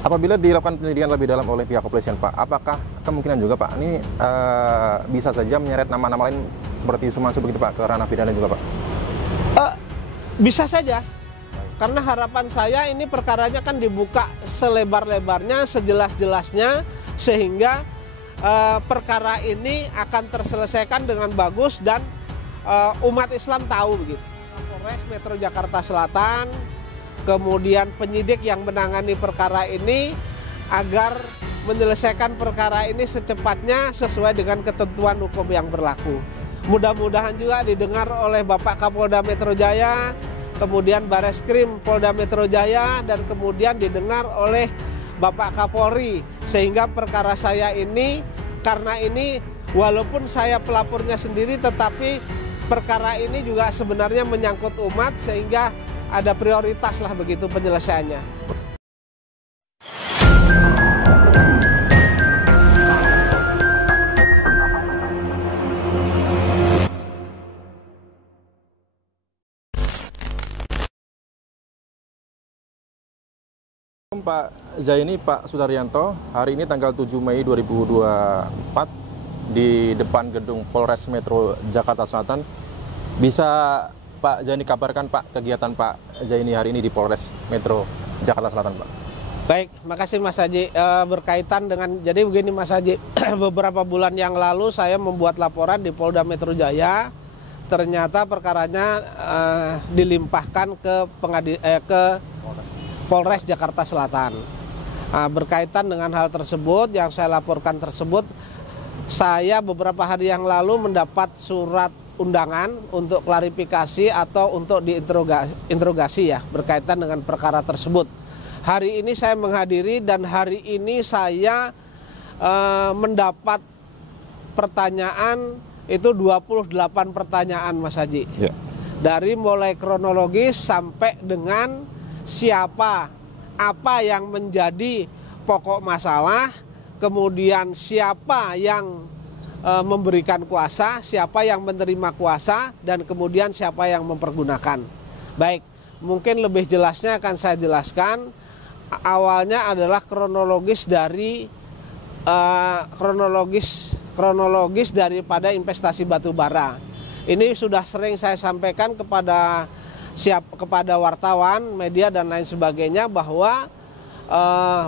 Apabila dilakukan penyelidikan lebih dalam oleh pihak kepolisian, Pak, apakah kemungkinan juga, Pak, ini bisa saja menyeret nama-nama lain seperti Yusuf Mansur begitu, Pak, ke ranah pidana juga, Pak? Bisa saja, karena harapan saya ini perkaranya kan dibuka selebar-lebarnya, sejelas-jelasnya, sehingga perkara ini akan terselesaikan dengan bagus dan umat Islam tahu begitu. Polres Metro Jakarta Selatan, kemudian penyidik yang menangani perkara ini agar menyelesaikan perkara ini secepatnya sesuai dengan ketentuan hukum yang berlaku. Mudah-mudahan juga didengar oleh Bapak Kapolda Metro Jaya, kemudian Bareskrim Polda Metro Jaya, dan kemudian didengar oleh Bapak Kapolri, sehingga perkara saya ini, karena ini walaupun saya pelapornya sendiri, tetapi perkara ini juga sebenarnya menyangkut umat, sehingga ada prioritas lah begitu penyelesaiannya. Pak Zaini, Pak Sudaryanto, hari ini tanggal 7 Mei 2024 di depan gedung Polres Metro Jakarta Selatan. Bisa Pak Zaini kabarkan, Pak, kegiatan Pak Zaini hari ini di Polres Metro Jakarta Selatan, Pak? Baik, makasih Mas Haji. Berkaitan dengan, jadi begini Mas Haji, beberapa bulan yang lalu saya membuat laporan di Polda Metro Jaya. Ternyata perkaranya dilimpahkan ke Polres Jakarta Selatan. Berkaitan dengan hal tersebut, yang saya laporkan tersebut, saya beberapa hari yang lalu mendapat surat undangan untuk klarifikasi atau untuk diinterogasi ya, berkaitan dengan perkara tersebut. Hari ini saya menghadiri dan hari ini saya mendapat pertanyaan itu 28 pertanyaan, Mas Haji. Ya. Dari mulai kronologis sampai dengan siapa, apa yang menjadi pokok masalah, kemudian siapa yang memberikan kuasa, siapa yang menerima kuasa, dan kemudian siapa yang mempergunakan. Baik, mungkin lebih jelasnya akan saya jelaskan. Awalnya adalah kronologis dari kronologis daripada investasi batu bara. Ini sudah sering saya sampaikan kepada wartawan, media dan lain sebagainya, bahwa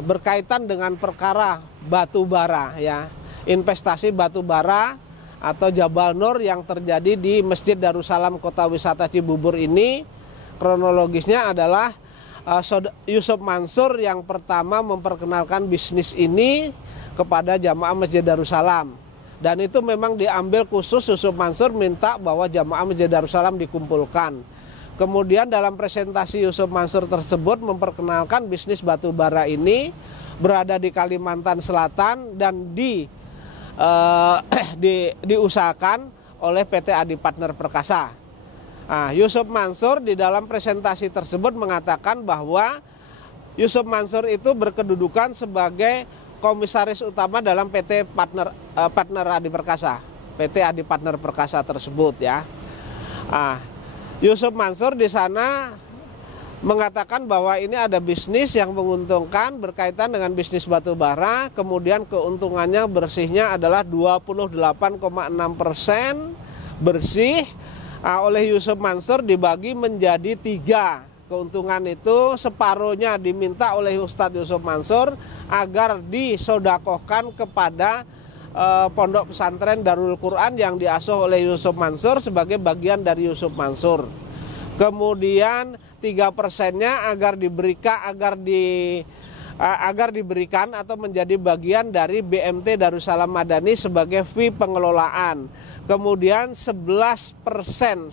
berkaitan dengan perkara batu bara ya, investasi batu bara atau Jabal Nur yang terjadi di Masjid Darussalam Kota Wisata Cibubur ini, kronologisnya adalah Yusuf Mansur yang pertama memperkenalkan bisnis ini kepada jamaah Masjid Darussalam. Dan itu memang diambil khusus, Yusuf Mansur minta bahwa jamaah Masjid Darussalam dikumpulkan. Kemudian dalam presentasi Yusuf Mansur tersebut memperkenalkan bisnis batu bara ini berada di Kalimantan Selatan dan diusahakan oleh PT Adi Partner Perkasa. Yusuf Mansur di dalam presentasi tersebut mengatakan bahwa Yusuf Mansur itu berkedudukan sebagai komisaris utama dalam PT Partner Adi Perkasa, PT Adi Partner Perkasa tersebut ya. Yusuf Mansur di sana mengatakan bahwa ini ada bisnis yang menguntungkan berkaitan dengan bisnis batu bara, kemudian keuntungannya bersihnya adalah 28,6% bersih. Oleh Yusuf Mansur dibagi menjadi 3. Keuntungan itu separuhnya diminta oleh Ustadz Yusuf Mansur agar disodakohkan kepada pondok pesantren Darul Quran yang diasuh oleh Yusuf Mansur sebagai bagian dari Yusuf Mansur. Kemudian 3%-nya agar diberikan atau menjadi bagian dari BMT Darussalam Madani sebagai fee pengelolaan. Kemudian 11,3%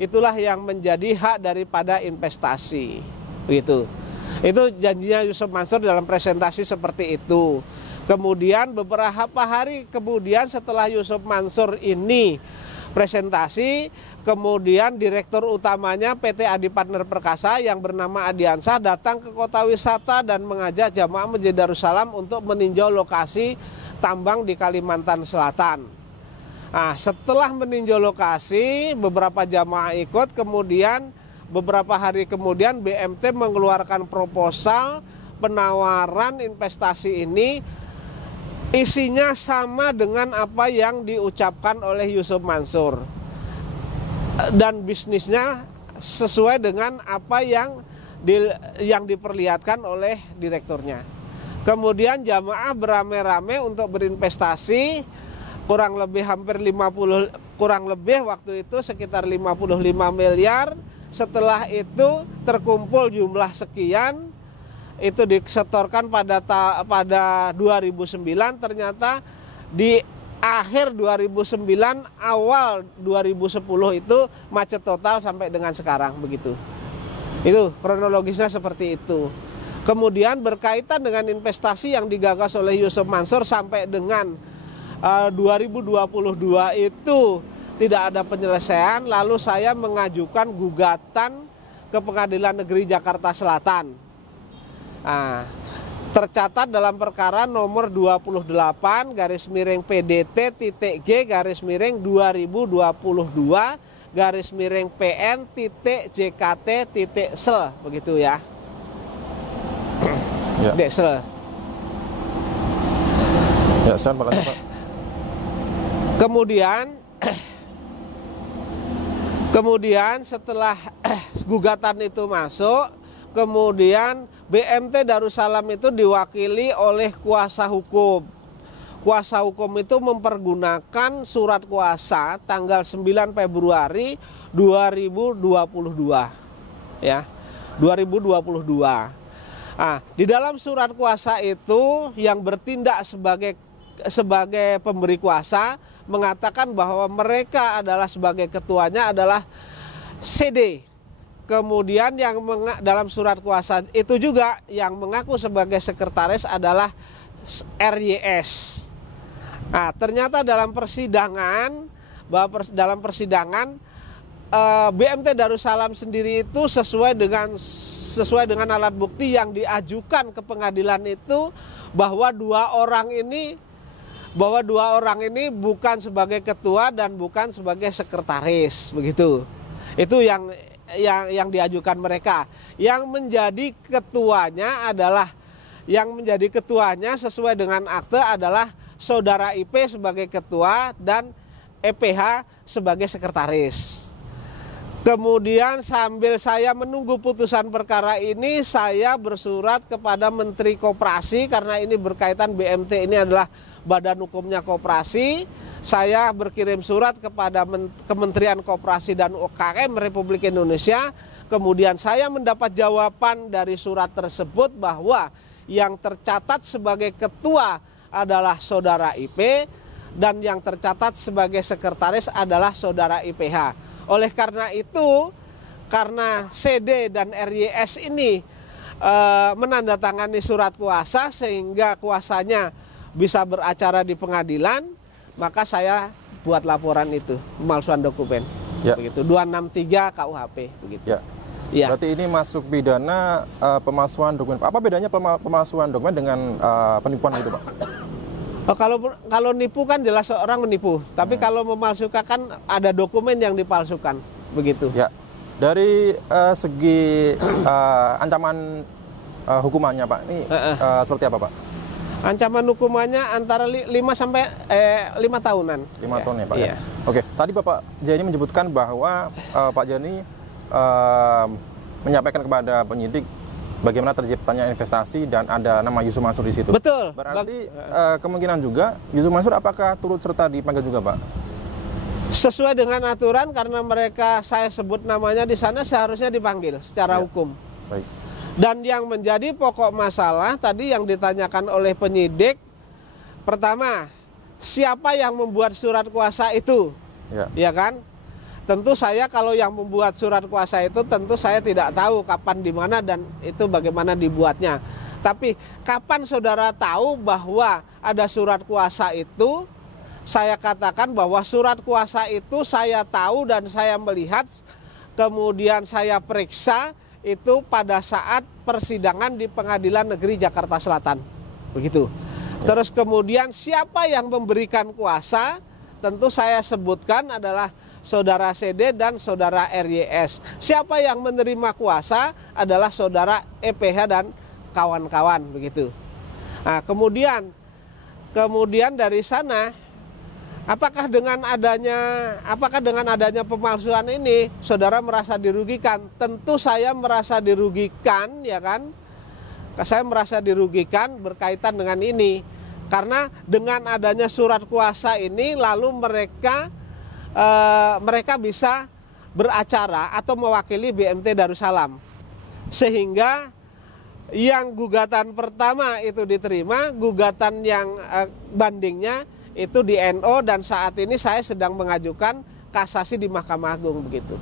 itulah yang menjadi hak daripada investasi. Begitu. Itu janjinya Yusuf Mansur dalam presentasi seperti itu. Kemudian beberapa hari kemudian setelah Yusuf Mansur ini presentasi, kemudian direktur utamanya PT Adi Partner Perkasa yang bernama Adiansah datang ke kota wisata dan mengajak jamaah Masjid Darussalam untuk meninjau lokasi tambang di Kalimantan Selatan. Setelah meninjau lokasi, beberapa jamaah ikut, kemudian beberapa hari kemudian BMT mengeluarkan proposal penawaran investasi ini, isinya sama dengan apa yang diucapkan oleh Yusuf Mansur, dan bisnisnya sesuai dengan apa yang diperlihatkan oleh direkturnya. Kemudian jamaah beramai-ramai untuk berinvestasi, kurang lebih waktu itu sekitar 55 miliar. Setelah itu terkumpul jumlah sekian, itu disetorkan pada 2009. Ternyata di akhir 2009 awal 2010 itu macet total sampai dengan sekarang, begitu. Itu kronologisnya seperti itu. Kemudian berkaitan dengan investasi yang digagas oleh Yusuf Mansur sampai dengan 2022 itu tidak ada penyelesaian, lalu saya mengajukan gugatan ke Pengadilan Negeri Jakarta Selatan. Nah, tercatat dalam perkara nomor 28 garis miring PDT.G garis miring 2022 garis miring PN.JKT.sel, begitu ya. Ya. Desel. Ya, saya Pak. Kemudian setelah gugatan itu masuk, kemudian BMT Darussalam itu diwakili oleh kuasa hukum. Kuasa hukum itu mempergunakan surat kuasa tanggal 9 Februari 2022. Ya, 2022. Nah, di dalam surat kuasa itu yang bertindak sebagai pemberi kuasa mengatakan bahwa mereka adalah sebagai ketuanya adalah CD. Kemudian yang dalam surat kuasa itu juga yang mengaku sebagai sekretaris adalah RYS. Nah, ternyata dalam persidangan BMT Darussalam sendiri itu sesuai dengan alat bukti yang diajukan ke pengadilan itu bahwa dua orang ini bukan sebagai ketua dan bukan sebagai sekretaris, begitu. Itu yang diajukan mereka. Yang menjadi ketuanya sesuai dengan akte adalah saudara IP sebagai ketua dan EPH sebagai sekretaris. Kemudian sambil saya menunggu putusan perkara ini, saya bersurat kepada Menteri Koperasi karena ini berkaitan BMT ini adalah badan hukumnya koperasi. Saya berkirim surat kepada Kementerian Koperasi dan UKM Republik Indonesia. Kemudian saya mendapat jawaban dari surat tersebut bahwa yang tercatat sebagai ketua adalah saudara IP dan yang tercatat sebagai sekretaris adalah saudara IPH. Oleh karena itu, karena CD dan RYS ini menandatangani surat kuasa sehingga kuasanya bisa beracara di pengadilan, maka saya buat laporan itu, pemalsuan dokumen. Ya. Begitu, 263 KUHP, begitu. Ya. Ya. Berarti ini masuk pidana pemalsuan dokumen. Apa bedanya pemalsuan dokumen dengan penipuan itu, Pak? Kalau nipu kan jelas seorang menipu, tapi kalau memalsukan kan ada dokumen yang dipalsukan, begitu. Ya. Dari segi ancaman hukumannya, Pak, ini seperti apa, Pak? Ancaman hukumannya antara 5 sampai 5 tahunan. 5 tahun ya, Pak. Iya. Ya? Oke, tadi Bapak Jani menyebutkan bahwa Pak Jani menyampaikan kepada penyidik bagaimana terciptanya investasi dan ada nama Yusuf Mansur di situ. Betul. Berarti kemungkinan juga Yusuf Mansur apakah turut serta dipanggil juga, Pak? Sesuai dengan aturan, karena mereka saya sebut namanya di sana seharusnya dipanggil secara hukum. Baik. Dan yang menjadi pokok masalah tadi yang ditanyakan oleh penyidik, pertama, siapa yang membuat surat kuasa itu? Ya kan? Tentu saya kalau yang membuat surat kuasa itu tentu saya tidak tahu kapan, di mana, dan itu bagaimana dibuatnya. Tapi kapan saudara tahu bahwa ada surat kuasa itu? Saya katakan bahwa surat kuasa itu saya tahu dan saya melihat, kemudian saya periksa itu pada saat persidangan di Pengadilan Negeri Jakarta Selatan. Begitu. Terus kemudian siapa yang memberikan kuasa? Tentu saya sebutkan adalah saudara CD dan saudara RYS. Siapa yang menerima kuasa adalah saudara EPH dan kawan-kawan begitu. Nah, kemudian dari sana, apakah dengan adanya pemalsuan ini saudara merasa dirugikan? Tentu saya merasa dirugikan, ya kan? Saya merasa dirugikan berkaitan dengan ini. Karena dengan adanya surat kuasa ini lalu mereka bisa beracara atau mewakili BMT Darussalam. Sehingga yang gugatan pertama itu diterima, gugatan yang bandingnya itu di NO, dan saat ini saya sedang mengajukan kasasi di Mahkamah Agung begitu.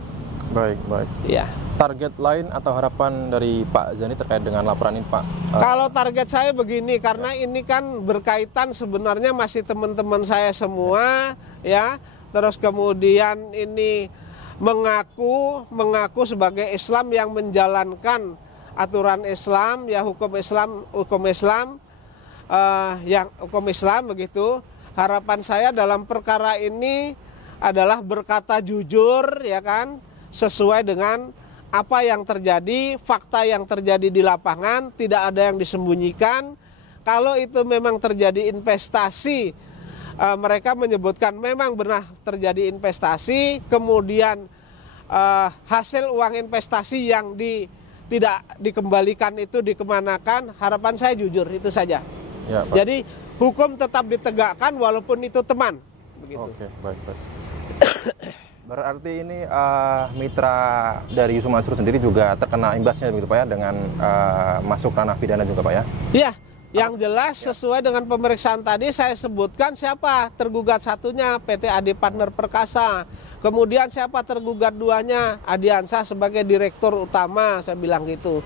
Baik. Ya. Target lain atau harapan dari Pak Zani terkait dengan laporan ini, Pak? Kalau target saya begini, karena ini kan berkaitan sebenarnya masih teman-teman saya semua, ya. Terus kemudian ini mengaku sebagai Islam yang menjalankan aturan Islam, ya hukum Islam begitu. Harapan saya dalam perkara ini adalah berkata jujur, ya kan, sesuai dengan apa yang terjadi, fakta yang terjadi di lapangan, tidak ada yang disembunyikan. Kalau itu memang terjadi investasi, mereka menyebutkan memang benar terjadi investasi, kemudian hasil uang investasi yang tidak dikembalikan itu dikemanakan, harapan saya jujur, itu saja. Ya, Pak. Jadi hukum tetap ditegakkan walaupun itu teman. Begitu. Oke, baik. Berarti ini mitra dari Yusuf Mansur sendiri juga terkena imbasnya begitu Pak ya, dengan masuk ranah pidana juga Pak ya? Iya, yang jelas sesuai dengan pemeriksaan tadi saya sebutkan siapa tergugat satunya, PT Adi Partner Perkasa. Kemudian siapa tergugat duanya, Adiansa sebagai direktur utama, saya bilang gitu.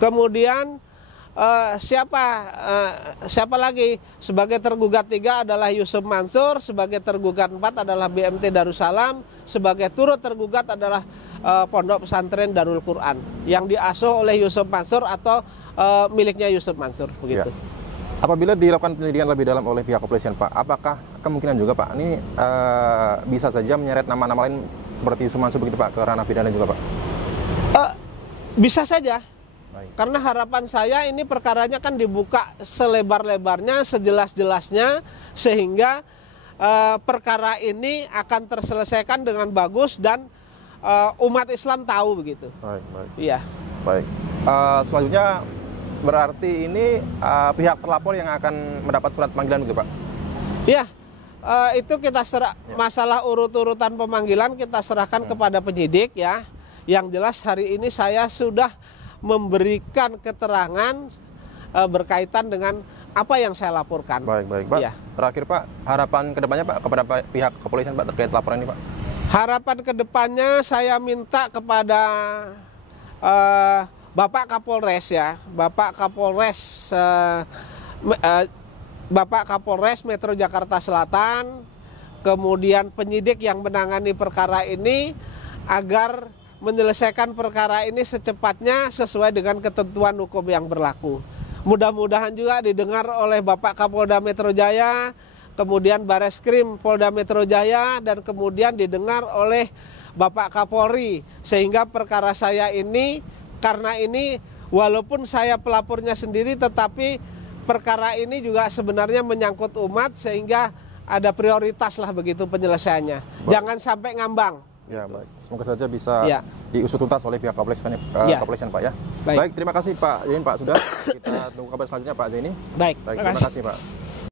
Kemudian siapa lagi? Sebagai tergugat 3 adalah Yusuf Mansur, sebagai tergugat 4 adalah BMT Darussalam, sebagai turut tergugat adalah Pondok Pesantren Darul Quran yang diasuh oleh Yusuf Mansur atau miliknya Yusuf Mansur begitu. Ya. Apabila dilakukan penyelidikan lebih dalam oleh pihak kepolisian Pak, apakah kemungkinan juga Pak ini bisa saja menyeret nama-nama lain seperti Yusuf Mansur begitu Pak ke ranah pidana juga Pak? Bisa saja. Baik. Karena harapan saya ini perkaranya kan dibuka selebar-lebarnya, sejelas-jelasnya, sehingga perkara ini akan terselesaikan dengan bagus dan umat Islam tahu begitu. Baik. Iya. Baik. Selanjutnya berarti ini pihak terlapor yang akan mendapat surat panggilan begitu Pak? Iya. Itu kita masalah urut-urutan pemanggilan kita serahkan kepada penyidik ya. Yang jelas hari ini saya sudah memberikan keterangan berkaitan dengan apa yang saya laporkan. Baik Pak. Ya. Terakhir Pak, harapan kedepannya Pak kepada pihak kepolisian Pak terkait laporan ini Pak? Harapan kedepannya saya minta kepada Bapak Kapolres ya, Bapak Kapolres Metro Jakarta Selatan, kemudian penyidik yang menangani perkara ini agar menyelesaikan perkara ini secepatnya sesuai dengan ketentuan hukum yang berlaku. Mudah-mudahan juga didengar oleh Bapak Kapolda Metro Jaya, kemudian Bareskrim Polda Metro Jaya, dan kemudian didengar oleh Bapak Kapolri. Sehingga perkara saya ini, karena ini walaupun saya pelapornya sendiri, tetapi perkara ini juga sebenarnya menyangkut umat, sehingga ada prioritas lah begitu penyelesaiannya. Jangan sampai ngambang. Ya, baik. Semoga saja bisa diusut tuntas oleh pihak kepolisian kepolisian Pak ya. Baik, terima kasih Pak Zaini Pak sudah. Kita tunggu kabar selanjutnya Pak Zaini. Baik, terima kasih Pak.